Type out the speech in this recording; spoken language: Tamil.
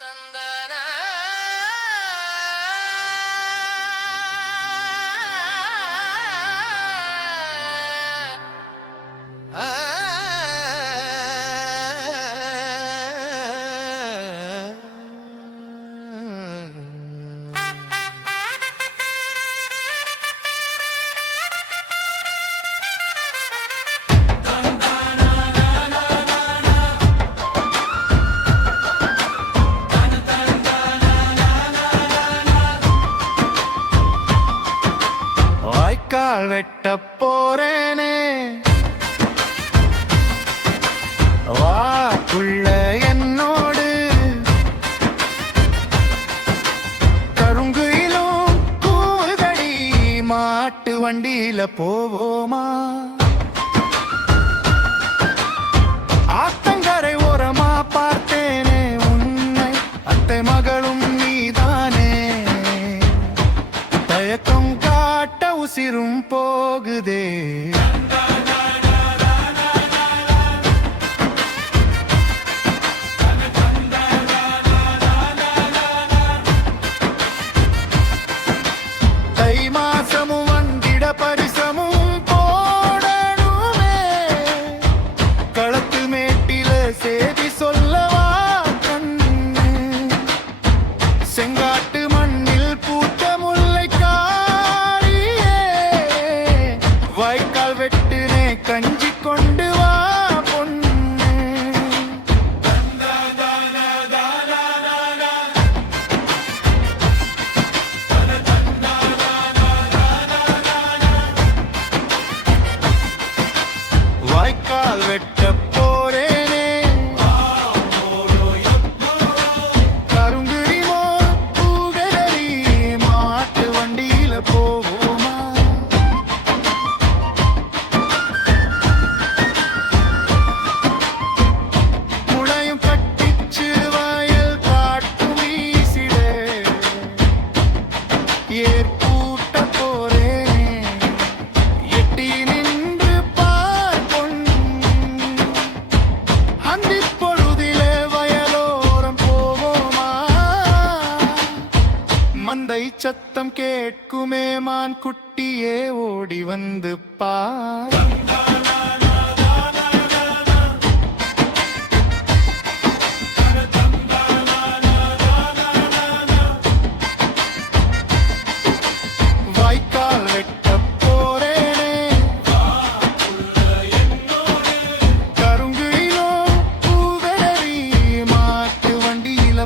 Thunder. வாய்க்கால் வெட்ட போறேனே வாக்குள்ள என்னோடு. கருங்குயிலும் கூதடி மாட்டு வண்டியில போவோமா? காட்ட போகுதே. போவோமா முளையும் கட்டிச்சு வயல் காட்டு வீசிட ஏற்பூட்ட சத்தம் கேட்குமே மான் குட்டியே ஓடி வந்து பார் வாய்க்கால் வெட்ட போறேனே. கருங்குயிலோ பூவேரி மாட்டு வண்டியில